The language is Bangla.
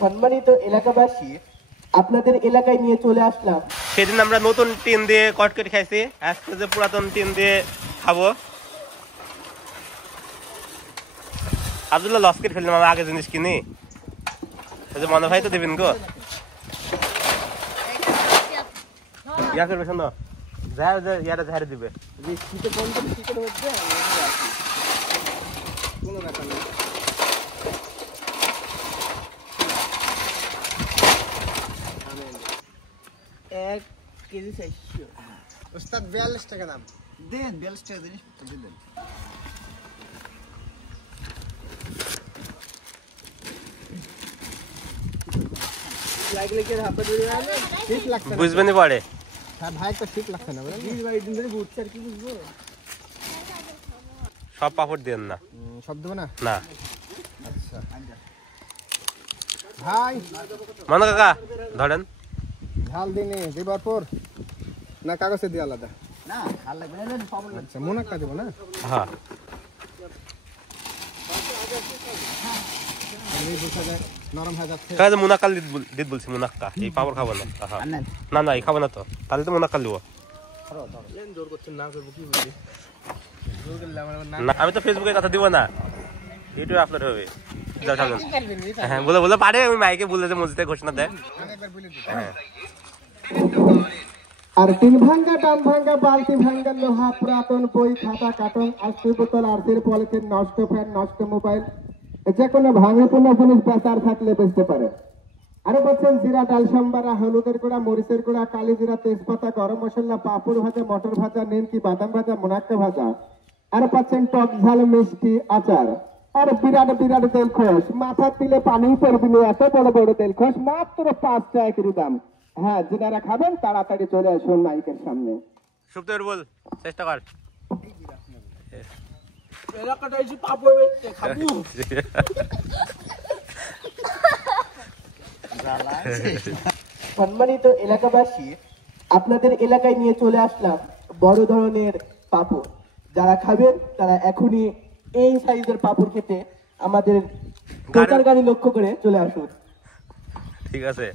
সম্মানিত এলাকাবাসী, আপনাদের এলাকায় নিয়ে চলে আসলাম। সেদিন আমরা নতুন টিন দিয়ে কটকট খাইছি, আজকে যে পুরাতন টিন দিয়ে খাবো। আব্দুল্লাহ লস কেটে ফেললাম, আমি আগে জিনিস কিনি। মনে ভাই তো দেবেন গো, ইয়া করবে শোনো, ইয়াটা ঝাড়ে দিবে। এক কেজি 400 ওস্তাদ 42 টাকা দাম দেন, 42 টাকা জিনিস দেন। লাগলে কি হাতে ধরে যাবে? ঠিক লাগছে না, বুঝবেনি পরে। হ্যাঁ ভাই, তো ঠিক লাগছে না বুঝলেন। 20 22 দিন ধরে ঘুরছে, আর কি বুঝবো। সব পাপড় দেন না, সব দেবো না। না আচ্ছা ভাই, মনে কাকা ধরেন। ঝাল দিনে দেবার পর না কাগজে দিয়ে আলাদা? না ভাল লাগবে না, পাবো না। আচ্ছা মোনাক্কা দেবো না? হ্যাঁ এই বোঝা যায় নরম হয়ে যাচ্ছে। কাজে মুনাক্কাল দিত বলছি, মুনাক্কা। এই পাপড় খাবো না। না না, এই খাবো না তো, তাহলে তো মুনাক্কাল দিব জোর করছেন না, করবো কি বুঝলি? জোর করলে আমার না। আমি তো ফেসবুকে কথা দিব না, ইউটিউবে আপলোড হবে। হ্যাঁ বলে বলে পারে, আমি মাইকে বলে যে মসজিদে ঘোষণা দেয়। হ্যাঁ আর টিন ভাঙ্গা, টান ভাঙ্গা, বালতি ভাঙ্গা, লোহা, পুরাতন বই, খাতা, কার্টন, আরসি বোতল, আরসির পলিথিন, নষ্ট ফ্যান, নষ্ট মোবাইল, যে কোনো ভাঙাপূর্ণ জিনিস বেচার থাকলে বেচতে পারে। আরো বলছেন জিরা, ডাল সম্বারা, হলুদের গুঁড়া, মরিচের গুঁড়া, কালি জিরা, তেজপাতা, গরম মশলা, পাঁপড় ভাজা, মটর ভাজা, নিমকি, বাদাম ভাজা, মুনাক্কা ভাজা। আরো পাচ্ছেন টক ঝাল মিষ্টি আচার। আর বিরাট বিরাট তেল খোস, মাথা দিলে পানি পড়বি না, এত বড় বড় তেল খোস, মাত্র 5 টাকা করে দাম। হ্যাঁ, যারা খাবেন তাড়াতাড়ি চলে আসুন মাইকের সামনে। সুপ্তের বল, চেষ্টা কর। এলাকাটা এসে পাপড় বেচতে খাবো। সম্মানিত এলাকাবাসী, আপনাদের এলাকায় নিয়ে চলে আসলাম বড় ধরনের পাপড়। যারা খাবেন তারা এখনই এই সাইজের পাপড় খেতে আমাদের গাড়ি লক্ষ্য করে চলে আসুন। ঠিক আছে।